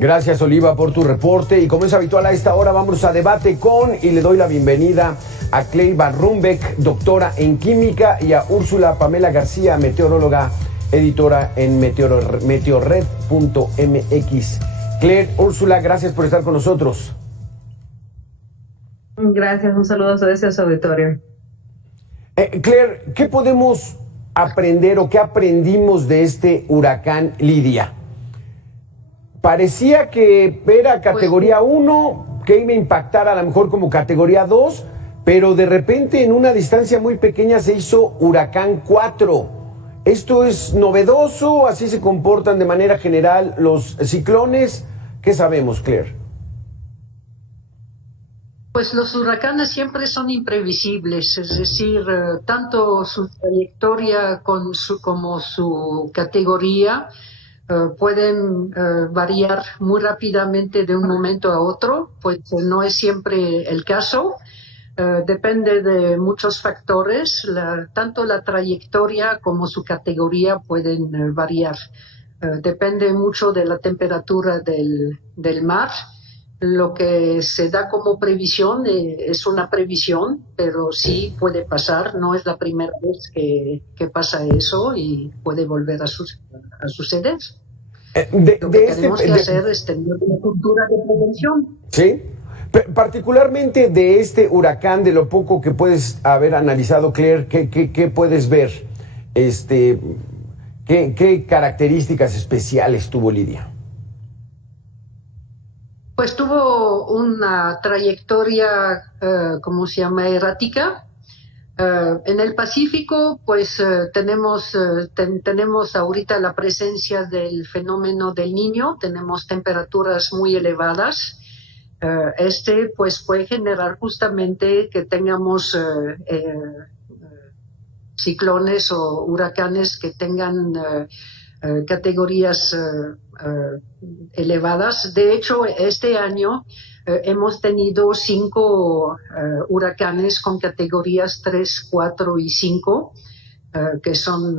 Gracias, Oliva, por tu reporte. Y como es habitual a esta hora, vamos a debate con, y le doy la bienvenida a Claire Van Rumbeck, doctora en química, y a Úrsula Pamela García, meteoróloga, editora en meteorred.mx. Claire, Úrsula, gracias por estar con nosotros. Gracias, un saludo a ustedes y a su auditorio. Claire, ¿qué podemos aprender o qué aprendimos de este huracán Lidia? Parecía que era categoría 1, que iba a impactar a lo mejor como categoría 2, pero de repente en una distancia muy pequeña se hizo huracán 4. ¿Esto es novedoso? ¿Así se comportan de manera general los ciclones? ¿Qué sabemos, Claire? Pues los huracanes siempre son imprevisibles, es decir, tanto su trayectoria como su categoría pueden variar muy rápidamente de un momento a otro, pues no es siempre el caso. Depende de muchos factores, tanto la trayectoria como su categoría pueden variar. Depende mucho de la temperatura del mar. Lo que se da como previsión es una previsión, pero sí puede pasar, no es la primera vez que pasa eso y puede volver a suceder. Lo que tenemos que hacer es tener una cultura de prevención. Sí, particularmente de este huracán, de lo poco que puedes haber analizado, Claire, ¿qué puedes ver? ¿Qué características especiales tuvo Lidia? Pues tuvo una trayectoria, ¿cómo se llama?, errática. En el Pacífico, pues tenemos ahorita la presencia del fenómeno del Niño, tenemos temperaturas muy elevadas. Pues puede generar justamente que tengamos ciclones o huracanes que tengan categorías elevadas. De hecho, este año hemos tenido 5 huracanes con categorías 3, 4 y 5, que son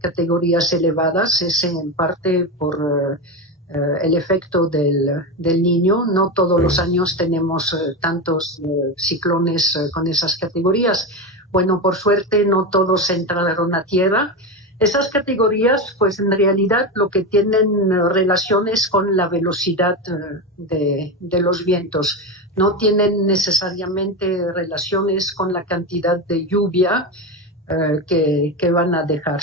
categorías elevadas. Es en parte por el efecto del Niño. No todos los años tenemos tantos ciclones con esas categorías. Bueno, por suerte no todos entraron a tierra. Esas categorías, pues en realidad lo que tienen relaciones con la velocidad de los vientos. No tienen necesariamente relaciones con la cantidad de lluvia que van a dejar.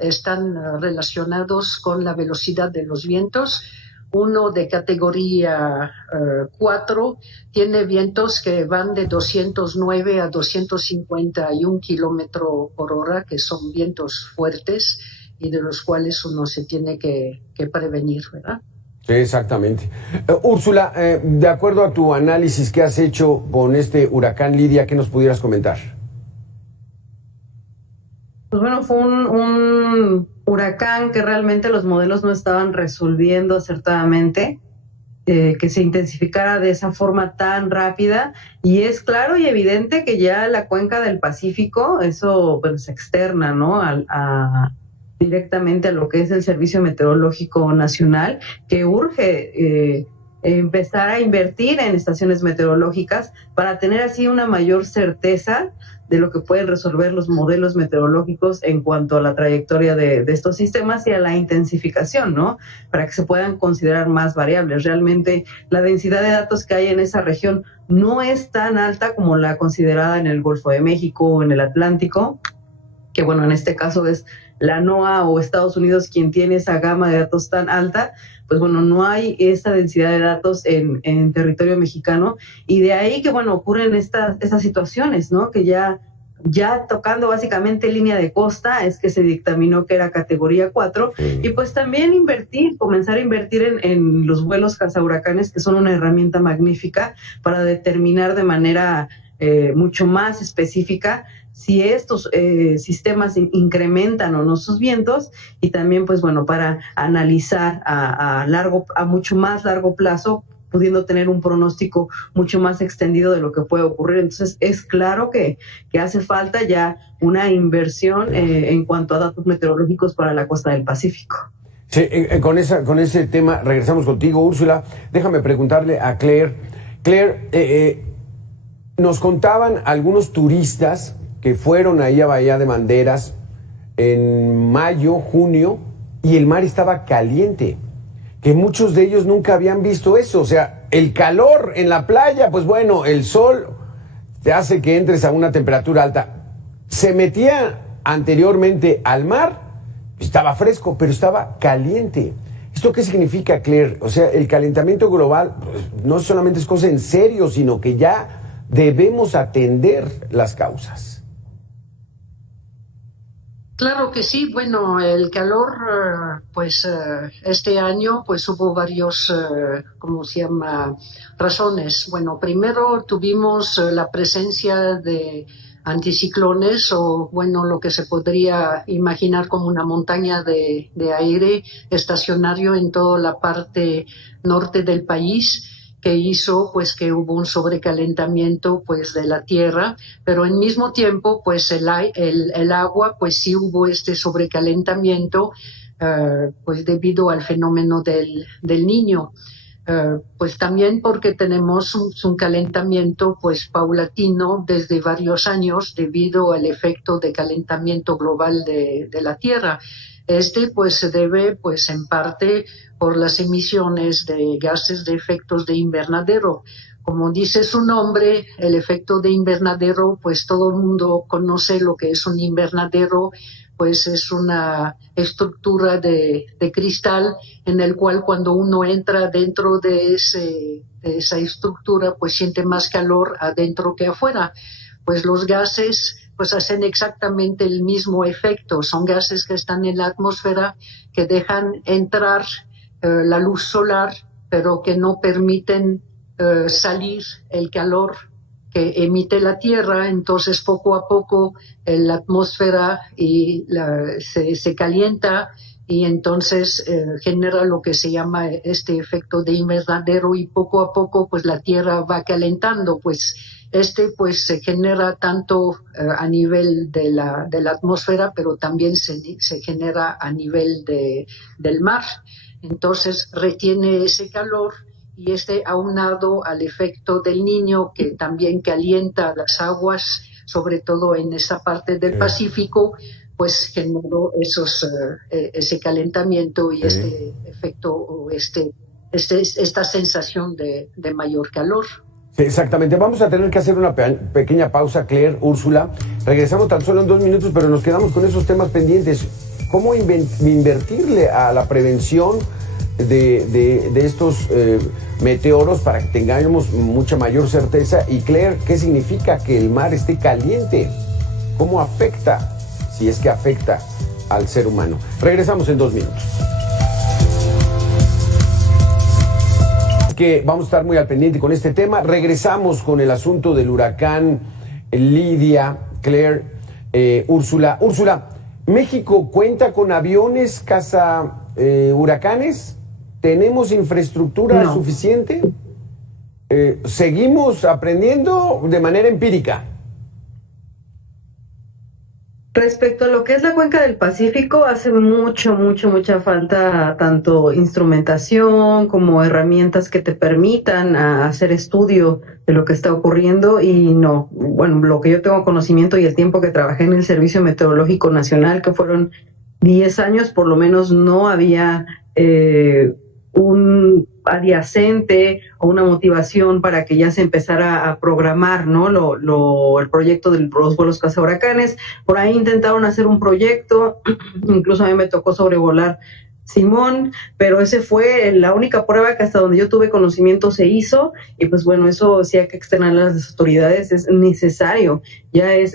Están relacionados con la velocidad de los vientos. Uno de categoría 4 tiene vientos que van de 209 a 251 kilómetros por hora, que son vientos fuertes y de los cuales uno se tiene que prevenir, ¿verdad? Sí, exactamente. Úrsula, de acuerdo a tu análisis que has hecho con este huracán Lidia, ¿qué nos pudieras comentar? Pues bueno, fue un huracán que realmente los modelos no estaban resolviendo acertadamente, que se intensificara de esa forma tan rápida, y es claro y evidente que ya la cuenca del Pacífico, eso pues se externa, ¿no?, directamente a lo que es el Servicio Meteorológico Nacional, que urge empezar a invertir en estaciones meteorológicas para tener así una mayor certeza de lo que pueden resolver los modelos meteorológicos en cuanto a la trayectoria de estos sistemas y a la intensificación, ¿no?, para que se puedan considerar más variables. Realmente la densidad de datos que hay en esa región no es tan alta como la considerada en el Golfo de México o en el Atlántico, que bueno, en este caso es la NOAA o Estados Unidos quien tiene esa gama de datos tan alta. Pues bueno, no hay esa densidad de datos en territorio mexicano, y de ahí que bueno, ocurren estas situaciones, ¿no?, que ya tocando básicamente línea de costa es que se dictaminó que era categoría 4, y pues también comenzar a invertir en los vuelos cazahuracanes, que son una herramienta magnífica para determinar de manera mucho más específica si estos sistemas incrementan o no sus vientos, y también pues bueno, para analizar a mucho más largo plazo, pudiendo tener un pronóstico mucho más extendido de lo que puede ocurrir. Entonces es claro que hace falta ya una inversión en cuanto a datos meteorológicos para la costa del Pacífico. Sí, con ese tema regresamos contigo, Úrsula. Déjame preguntarle a Claire. Claire, nos contaban algunos turistas que fueron ahí a Bahía de Banderas en mayo, junio, y el mar estaba caliente, que muchos de ellos nunca habían visto eso. O sea, el calor en la playa, pues bueno, el sol te hace que entres a una temperatura alta. Se metía anteriormente al mar, estaba fresco, pero estaba caliente. ¿Esto qué significa, Claire? O sea, el calentamiento global pues, no solamente es cosa en serio, sino que ya debemos atender las causas. Claro que sí. Bueno, el calor, pues este año pues hubo varios, ¿cómo se llama?, razones. Bueno, primero tuvimos la presencia de anticiclones, o bueno, lo que se podría imaginar como una montaña de aire estacionario en toda la parte norte del país, que hizo pues que hubo un sobrecalentamiento pues de la tierra, pero al mismo tiempo pues el agua pues sí hubo este sobrecalentamiento pues debido al fenómeno del Niño. Pues también porque tenemos un calentamiento pues paulatino desde varios años debido al efecto de calentamiento global de la Tierra. Pues se debe pues en parte por las emisiones de gases de efectos de invernadero. Como dice su nombre, el efecto de invernadero, pues todo el mundo conoce lo que es un invernadero. Pues es una estructura de cristal en el cual cuando uno entra dentro de esa estructura, pues siente más calor adentro que afuera. Pues los gases pues hacen exactamente el mismo efecto. Son gases que están en la atmósfera, que dejan entrar la luz solar, pero que no permiten salir el calor que emite la Tierra. Entonces poco a poco la atmósfera se calienta, y entonces genera lo que se llama este efecto de invernadero, y poco a poco pues la Tierra va calentando. Pues pues se genera tanto a nivel de la atmósfera, pero también se genera a nivel del mar. Entonces retiene ese calor, y aunado al efecto del Niño, que también calienta las aguas, sobre todo en esa parte del Pacífico, pues generó ese calentamiento y este efecto, o esta sensación de mayor calor. Sí, exactamente. Vamos a tener que hacer una pequeña pausa, Claire, Úrsula. Regresamos tan solo en 2 minutos, pero nos quedamos con esos temas pendientes. ¿Cómo invertirle a la prevención de estos meteoros para que tengamos mucha mayor certeza? Y Claire, ¿qué significa que el mar esté caliente? ¿Cómo afecta, si es que afecta al ser humano? Regresamos en 2 minutos. Que vamos a estar muy al pendiente con este tema. Regresamos con el asunto del huracán Lidia, Claire, Úrsula. Úrsula, ¿México cuenta con aviones caza huracanes? ¿Tenemos infraestructura suficiente? ¿Seguimos aprendiendo de manera empírica? Respecto a lo que es la cuenca del Pacífico, hace mucha falta tanto instrumentación como herramientas que te permitan hacer estudio de lo que está ocurriendo. Y no, bueno, lo que yo tengo conocimiento y el tiempo que trabajé en el Servicio Meteorológico Nacional, que fueron 10 años, por lo menos no había un adyacente o una motivación para que ya se empezara a programar, ¿no? El proyecto de los vuelos cazahuracanes. Por ahí intentaron hacer un proyecto, incluso a mí me tocó sobrevolar Simón, pero ese fue la única prueba que hasta donde yo tuve conocimiento se hizo. Y pues bueno, eso sí hay que externar a las autoridades, es necesario, ya es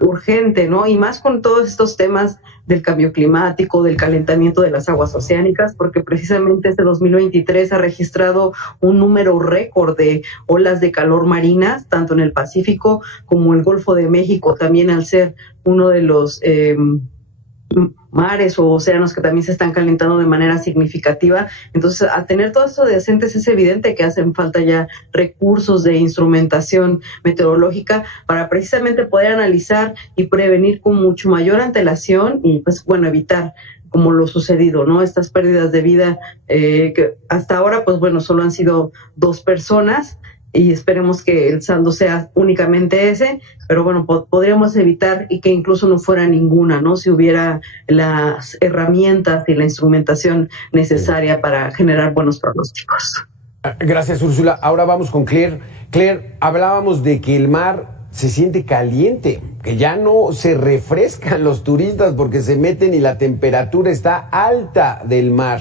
urgente, ¿no? Y más con todos estos temas del cambio climático, del calentamiento de las aguas oceánicas, porque precisamente este 2023 ha registrado un número récord de olas de calor marinas, tanto en el Pacífico como en el Golfo de México, también al ser uno de los mares o océanos que también se están calentando de manera significativa. Entonces, al tener todo esto adyacentes, es evidente que hacen falta ya recursos de instrumentación meteorológica para precisamente poder analizar y prevenir con mucho mayor antelación y, pues, bueno, evitar como lo sucedido, ¿no? Estas pérdidas de vida que hasta ahora, pues bueno, solo han sido 2 personas y esperemos que el saldo sea únicamente ese, pero bueno, podríamos evitar y que incluso no fuera ninguna, ¿no? Si hubiera las herramientas y la instrumentación necesaria para generar buenos pronósticos. Gracias, Úrsula. Ahora vamos con Claire. Claire, hablábamos de que el mar se siente caliente, que ya no se refrescan los turistas porque se meten y la temperatura está alta del mar.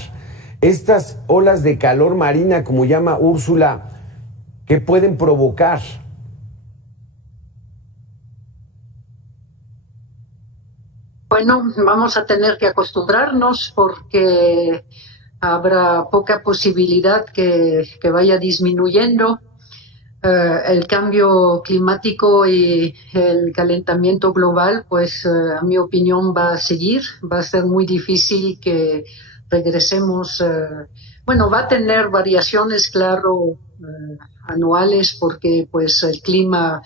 Estas olas de calor marina, como llama Úrsula, ¿qué pueden provocar? Bueno, vamos a tener que acostumbrarnos porque habrá poca posibilidad que vaya disminuyendo. El cambio climático y el calentamiento global, pues a mi opinión va a seguir. Va a ser muy difícil que regresemos. Bueno, va a tener variaciones, claro, anuales, porque pues el clima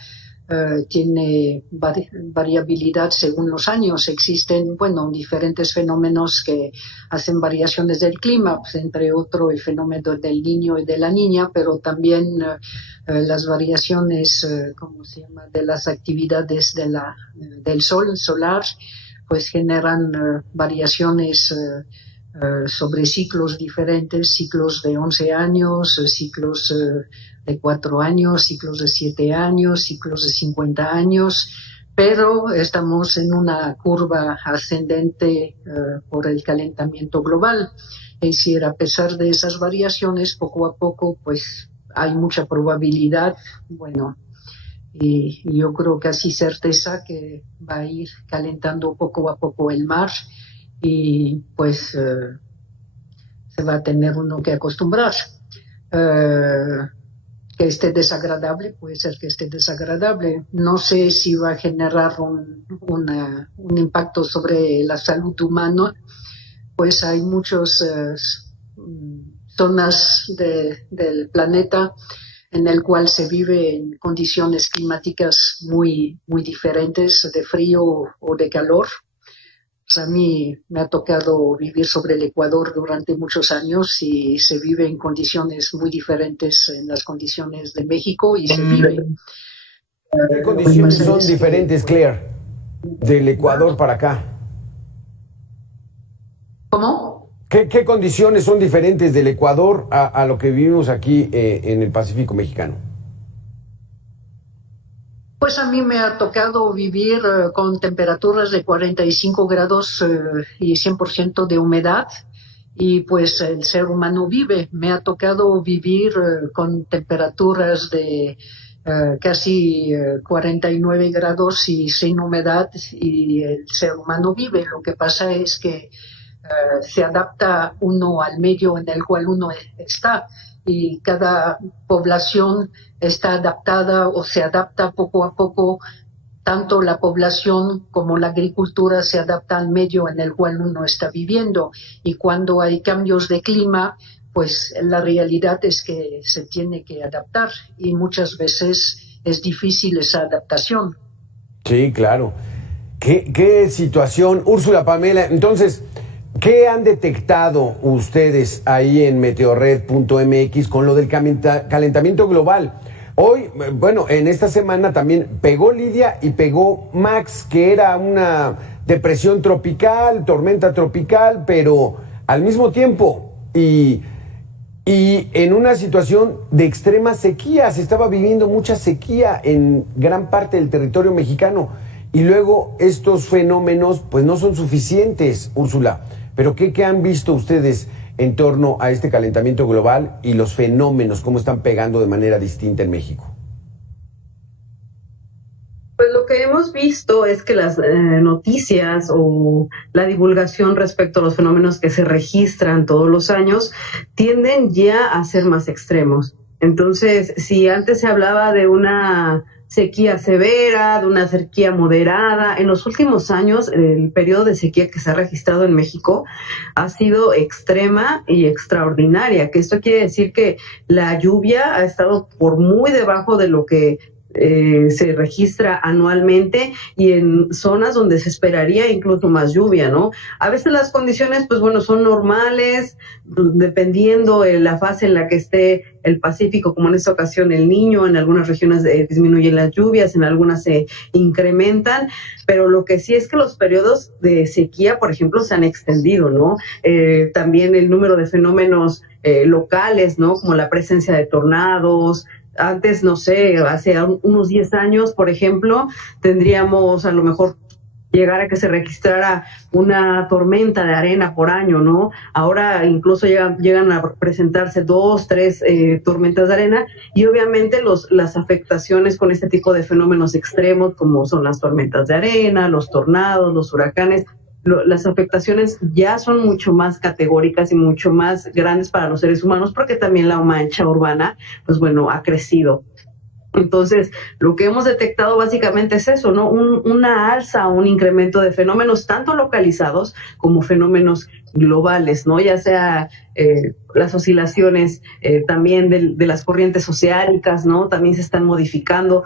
tiene variabilidad según los años. Existen, bueno, diferentes fenómenos que hacen variaciones del clima, pues, entre otro el fenómeno del Niño y de la Niña, pero también las variaciones, ¿cómo se llama?, de las actividades del sol solar, pues generan variaciones sobre ciclos diferentes, ciclos de 11 años, ciclos de 4 años, ciclos de 7 años, ciclos de 50 años, pero estamos en una curva ascendente por el calentamiento global. Es decir, a pesar de esas variaciones, poco a poco, pues hay mucha probabilidad, bueno, y yo creo casi certeza que va a ir calentando poco a poco el mar y pues se va a tener uno que acostumbrar. Que esté desagradable, puede ser que esté desagradable. No sé si va a generar un impacto sobre la salud humana, pues hay muchas zonas del planeta en el cual se vive en condiciones climáticas muy, muy diferentes, de frío o de calor. A mí me ha tocado vivir sobre el Ecuador durante muchos años y se vive en condiciones muy diferentes en las condiciones de México y se vive. ¿Qué condiciones son diferentes, Claire, del Ecuador para acá? ¿Cómo? ¿Qué condiciones son diferentes del Ecuador a lo que vivimos aquí en el Pacífico mexicano? Pues a mí me ha tocado vivir con temperaturas de 45 grados y 100% de humedad, y pues el ser humano vive. Me ha tocado vivir con temperaturas de casi 49 grados y sin humedad, y el ser humano vive. Lo que pasa es que se adapta uno al medio en el cual uno está, y cada población está adaptada o se adapta poco a poco. Tanto la población como la agricultura se adapta al medio en el cual uno está viviendo, y cuando hay cambios de clima, pues la realidad es que se tiene que adaptar y muchas veces es difícil esa adaptación. Sí, claro. ¿Qué situación? Úrsula, Pamela, entonces, ¿qué han detectado ustedes ahí en meteorred.mx con lo del calentamiento global? Hoy, bueno, en esta semana también pegó Lidia y pegó Max, que era una depresión tropical, tormenta tropical, pero al mismo tiempo y en una situación de extrema sequía. Se estaba viviendo mucha sequía en gran parte del territorio mexicano, y luego estos fenómenos pues no son suficientes, Úrsula. Pero ¿qué han visto ustedes en torno a este calentamiento global y los fenómenos, cómo están pegando de manera distinta en México? Pues lo que hemos visto es que las noticias o la divulgación respecto a los fenómenos que se registran todos los años tienden ya a ser más extremos. Entonces, si antes se hablaba de una sequía severa, de una sequía moderada, en los últimos años el periodo de sequía que se ha registrado en México ha sido extrema y extraordinaria, que esto quiere decir que la lluvia ha estado por muy debajo de lo que se registra anualmente, y en zonas donde se esperaría incluso más lluvia, ¿no? A veces las condiciones, pues bueno, son normales, dependiendo de la fase en la que esté el Pacífico, como en esta ocasión el Niño. En algunas regiones disminuyen las lluvias, en algunas se incrementan, pero lo que sí es que los periodos de sequía, por ejemplo, se han extendido, ¿no? También el número de fenómenos locales, ¿no? Como la presencia de tornados. Antes, no sé, hace unos 10 años, por ejemplo, tendríamos a lo mejor llegar a que se registrara una tormenta de arena por año, ¿no? Ahora incluso llegan a presentarse 2, 3 tormentas de arena, y obviamente las afectaciones con este tipo de fenómenos extremos, como son las tormentas de arena, los tornados, los huracanes, las afectaciones ya son mucho más categóricas y mucho más grandes para los seres humanos, porque también la mancha urbana, pues bueno, ha crecido. Entonces, lo que hemos detectado básicamente es eso, ¿no? Una alza, un incremento de fenómenos tanto localizados como fenómenos globales, ¿no? Ya sea las oscilaciones también de las corrientes oceánicas, ¿no? También se están modificando.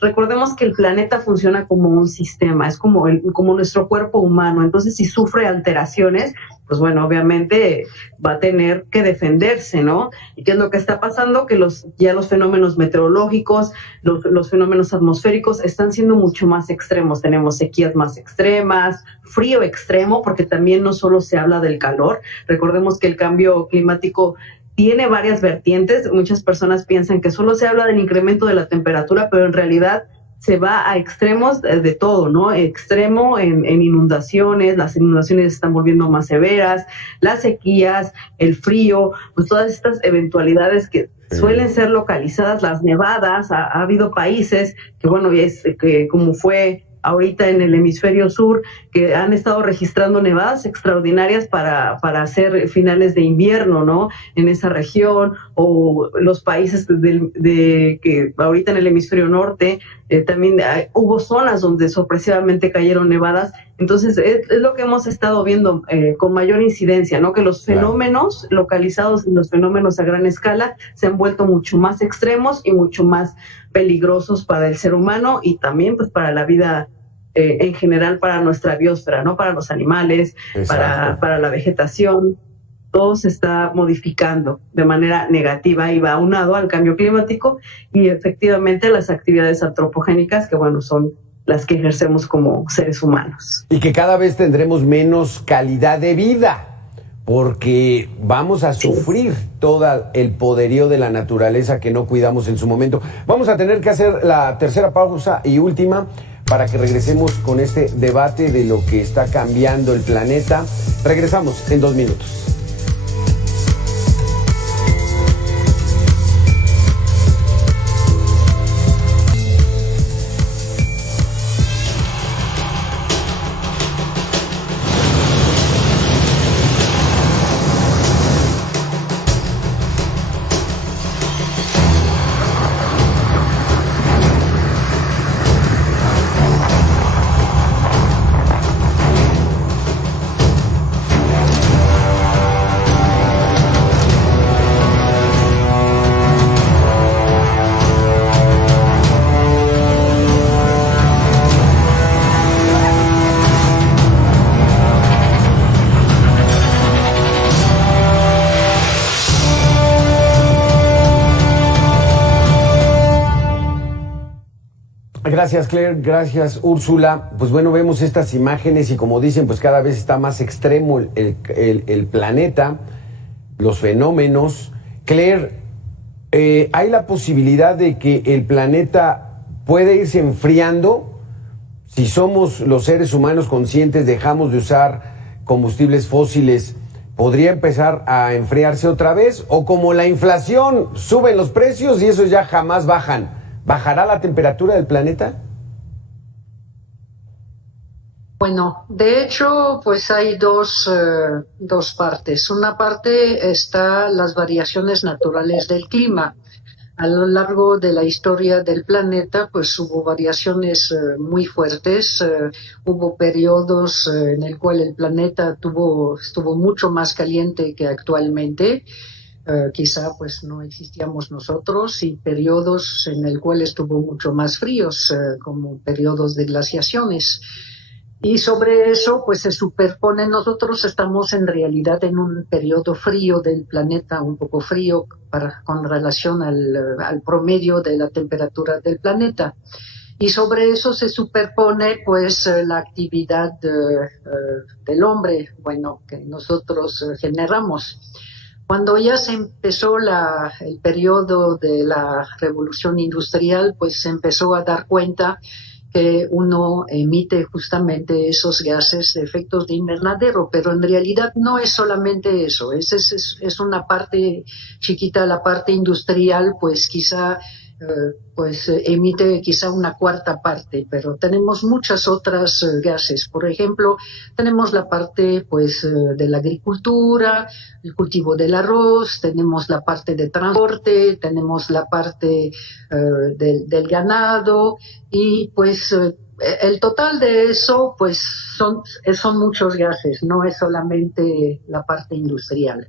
Recordemos que el planeta funciona como un sistema, es como nuestro cuerpo humano. Entonces, si sufre alteraciones, pues bueno, obviamente va a tener que defenderse, ¿no? ¿Y qué es lo que está pasando? Que ya los fenómenos meteorológicos, los fenómenos atmosféricos están siendo mucho más extremos. Tenemos sequías más extremas, frío extremo, porque también no solo se habla del calor. Recordemos que el cambio climático tiene varias vertientes. Muchas personas piensan que solo se habla del incremento de la temperatura, pero en realidad se va a extremos de todo, ¿no? Extremo en inundaciones, las inundaciones se están volviendo más severas, las sequías, el frío, pues todas estas eventualidades que suelen ser localizadas, las nevadas. Ha habido países que, bueno, que como fue ahorita en el hemisferio sur, que han estado registrando nevadas extraordinarias para hacer finales de invierno, ¿no? En esa región, o los países que ahorita en el hemisferio norte también hubo zonas donde sorpresivamente cayeron nevadas. Entonces es lo que hemos estado viendo con mayor incidencia, ¿no? Que los fenómenos localizados y los fenómenos a gran escala se han vuelto mucho más extremos y mucho más peligrosos para el ser humano, y también pues para la vida en general, para nuestra biosfera, ¿no? Para los animales, para la vegetación. Todo se está modificando de manera negativa y va aunado al cambio climático y efectivamente a las actividades antropogénicas, que bueno, son las que ejercemos como seres humanos. Y que cada vez tendremos menos calidad de vida, porque vamos a sufrir todo el poderío de la naturaleza que no cuidamos en su momento. Vamos a tener que hacer la tercera pausa y última para que regresemos con este debate de lo que está cambiando el planeta. Regresamos en 2 minutos. Gracias, Claire, gracias, Úrsula. Pues bueno, vemos estas imágenes y como dicen, pues cada vez está más extremo el planeta, los fenómenos. Claire, ¿hay la posibilidad de que el planeta puede irse enfriando? Si somos los seres humanos conscientes, dejamos de usar combustibles fósiles, ¿podría empezar a enfriarse otra vez? ¿O como la inflación, suben los precios y esos ya jamás bajan? ¿Bajará la temperatura del planeta? Bueno, de hecho, pues hay dos partes. Una parte está las variaciones naturales del clima. A lo largo de la historia del planeta, pues hubo variaciones muy fuertes. Hubo periodos en el cual el planeta estuvo mucho más caliente que actualmente. quizá pues no existíamos nosotros, y periodos en el cual estuvo mucho más fríos, como periodos de glaciaciones. Y sobre eso pues se superpone, nosotros estamos en realidad en un periodo frío del planeta, un poco frío con relación al promedio de la temperatura del planeta. Y sobre eso se superpone pues la actividad del hombre, bueno, que nosotros generamos. Cuando ya se empezó el periodo de la revolución industrial, pues se empezó a dar cuenta que uno emite justamente esos gases de efectos de invernadero, pero en realidad no es solamente eso, es una parte chiquita, la parte industrial, pues quizá emite quizá una cuarta parte, pero tenemos muchas otras gases. Por ejemplo, tenemos la parte pues de la agricultura, el cultivo del arroz, tenemos la parte de transporte, tenemos la parte del ganado, y pues el total de eso pues son muchos gases, no es solamente la parte industrial.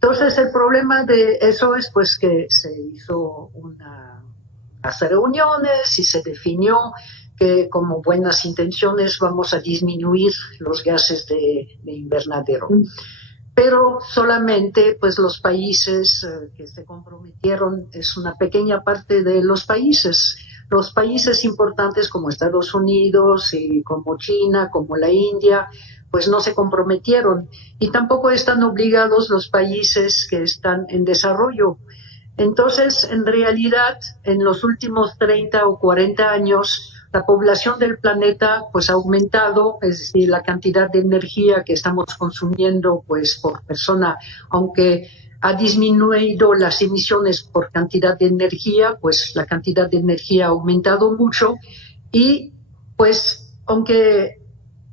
Entonces el problema de eso es pues que se hizo unas reuniones y se definió que como buenas intenciones vamos a disminuir los gases de invernadero. Pero solamente pues los países que se comprometieron, es una pequeña parte de los países. Los países importantes como Estados Unidos y como China, como la India, pues no se comprometieron, y tampoco están obligados los países que están en desarrollo. Entonces, en realidad, en los últimos 30 o 40 años, la población del planeta pues ha aumentado, es decir, la cantidad de energía que estamos consumiendo pues por persona, aunque ha disminuido las emisiones por cantidad de energía, pues la cantidad de energía ha aumentado mucho, y pues aunque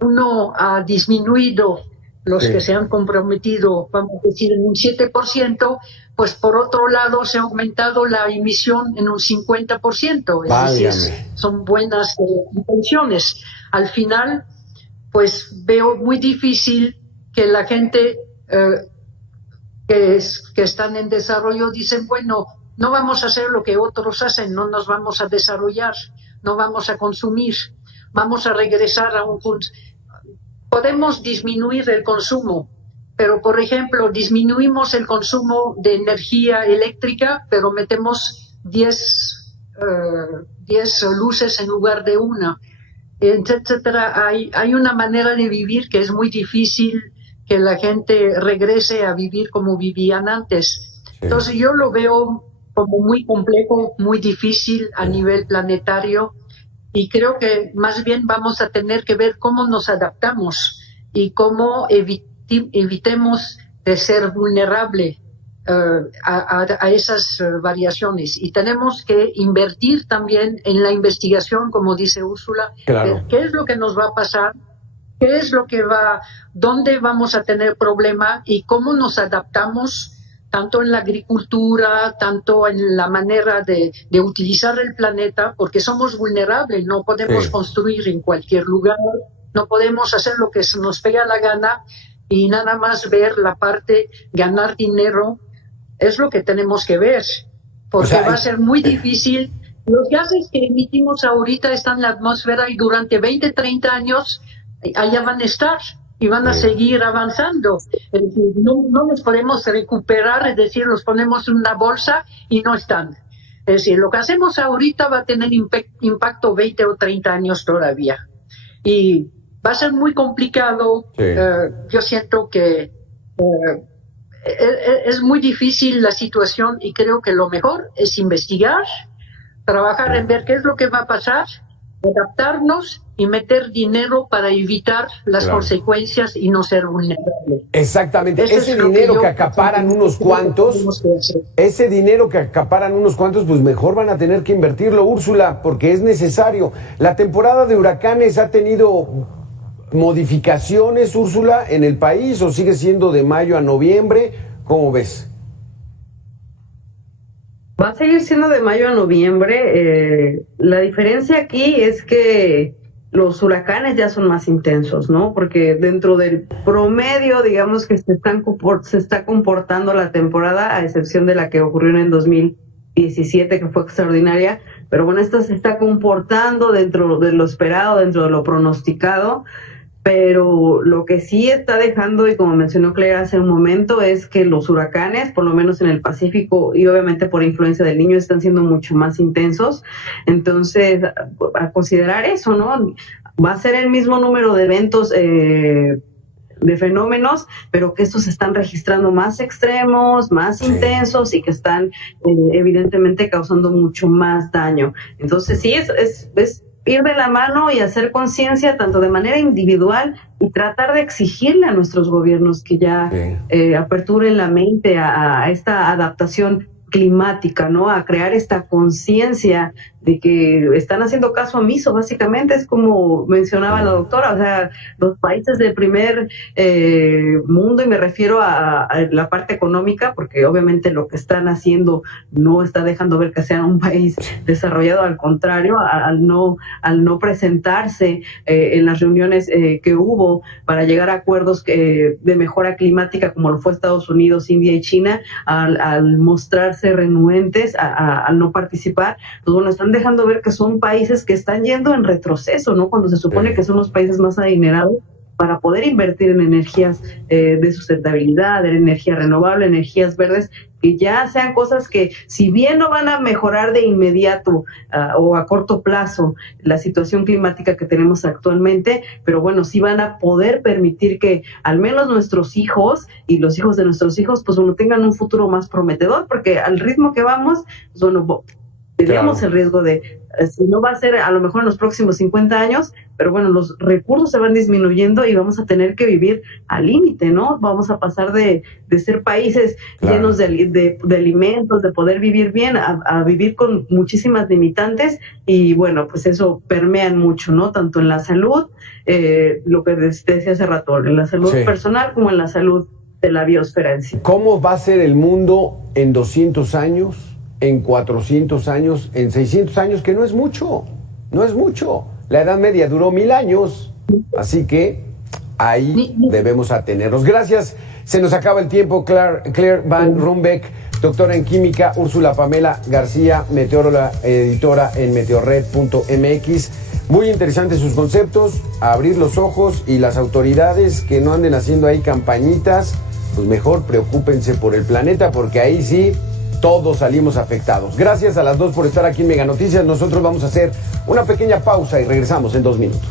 uno ha disminuido los que se han comprometido, vamos a decir, en un 7%, pues por otro lado se ha aumentado la emisión en un 50%. Es decir, son buenas intenciones. Al final, pues veo muy difícil que la gente que están en desarrollo dicen, bueno, no vamos a hacer lo que otros hacen, no nos vamos a desarrollar, no vamos a consumir, vamos a regresar a un punto. Podemos disminuir el consumo, pero por ejemplo disminuimos el consumo de energía eléctrica, pero metemos 10 luces en lugar de una, etcétera. Hay una manera de vivir que es muy difícil que la gente regrese a vivir como vivían antes. Entonces yo lo veo como muy complejo, muy difícil a nivel planetario. Y creo que más bien vamos a tener que ver cómo nos adaptamos y cómo evitemos de ser vulnerable a esas variaciones. Y tenemos que invertir también en la investigación, como dice Úrsula, qué es lo que nos va a pasar, qué es lo que dónde vamos a tener problema y cómo nos adaptamos, tanto en la agricultura, tanto en la manera de utilizar el planeta, porque somos vulnerables, no podemos construir en cualquier lugar, no podemos hacer lo que se nos pega la gana y nada más ver la parte, ganar dinero, es lo que tenemos que ver, porque va a ser muy difícil. Los gases que emitimos ahorita están en la atmósfera y durante 20, 30 años allá van a estar. Y van a seguir avanzando. No los podemos recuperar, es decir, los ponemos en una bolsa y no están. Es decir, lo que hacemos ahorita va a tener impacto 20 o 30 años todavía. Y va a ser muy complicado. Yo siento que es muy difícil la situación y creo que lo mejor es investigar, trabajar en ver qué es lo que va a pasar, adaptarnos y meter dinero para evitar las consecuencias y no ser vulnerables. Exactamente. Ese dinero que acaparan unos cuantos, pues mejor van a tener que invertirlo, Úrsula, porque es necesario. La temporada de huracanes ha tenido modificaciones, Úrsula, en el país, o sigue siendo de mayo a noviembre. ¿Cómo ves? Va a seguir siendo de mayo a noviembre. La diferencia aquí es que los huracanes ya son más intensos, ¿no? Porque dentro del promedio, digamos que se está comportando la temporada, a excepción de la que ocurrió en el 2017, que fue extraordinaria, pero bueno, esta se está comportando dentro de lo esperado, dentro de lo pronosticado, pero lo que sí está dejando, y como mencionó Claire hace un momento, es que los huracanes, por lo menos en el Pacífico, y obviamente por influencia del Niño, están siendo mucho más intensos. Entonces, a considerar eso, ¿no? Va a ser el mismo número de eventos, de fenómenos, pero que estos se están registrando más extremos, más intensos, y que están evidentemente causando mucho más daño. Entonces, sí, es ir de la mano y hacer conciencia tanto de manera individual y tratar de exigirle a nuestros gobiernos que ya aperturen la mente a esta adaptación climática, ¿no? A crear esta conciencia de que están haciendo caso omiso, básicamente. Es como mencionaba la doctora, o sea, los países del primer mundo, y me refiero a la parte económica, porque obviamente lo que están haciendo no está dejando ver que sean un país desarrollado, al contrario, al no presentarse en las reuniones que hubo para llegar a acuerdos de mejora climática, como lo fue Estados Unidos, India y China, al mostrarse renuentes al no participar, pues bueno, están dejando ver que son países que están yendo en retroceso, ¿no? Cuando se supone que son los países más adinerados para poder invertir en energías de sustentabilidad, en energía renovable, energías verdes, que ya sean cosas que, si bien no van a mejorar de inmediato o a corto plazo la situación climática que tenemos actualmente, pero bueno, sí van a poder permitir que al menos nuestros hijos y los hijos de nuestros hijos, pues bueno, tengan un futuro más prometedor, porque al ritmo que vamos, pues bueno, tenemos el riesgo de, si no va a ser a lo mejor en los próximos 50 años, pero bueno, los recursos se van disminuyendo y vamos a tener que vivir al límite, ¿no? Vamos a pasar de ser países llenos de alimentos, de poder vivir bien, a vivir con muchísimas limitantes, y bueno, pues eso permea mucho, ¿no? Tanto en la salud, lo que decía hace rato, en la salud personal como en la salud de la biosfera en sí. ¿Cómo va a ser el mundo en 200 años? En 400 años, en 600 años, que no es mucho, no es mucho. La Edad Media duró 1000 años, así que ahí debemos atenernos. Gracias, se nos acaba el tiempo. Claire Van Rombeek, doctora en química. Úrsula Pamela García, meteoróloga, editora en meteorred.mx. Muy interesantes sus conceptos, a abrir los ojos, y las autoridades que no anden haciendo ahí campañitas, pues mejor preocúpense por el planeta, porque ahí sí todos salimos afectados. Gracias a las dos por estar aquí en Mega Noticias. Nosotros vamos a hacer una pequeña pausa y regresamos en 2 minutos.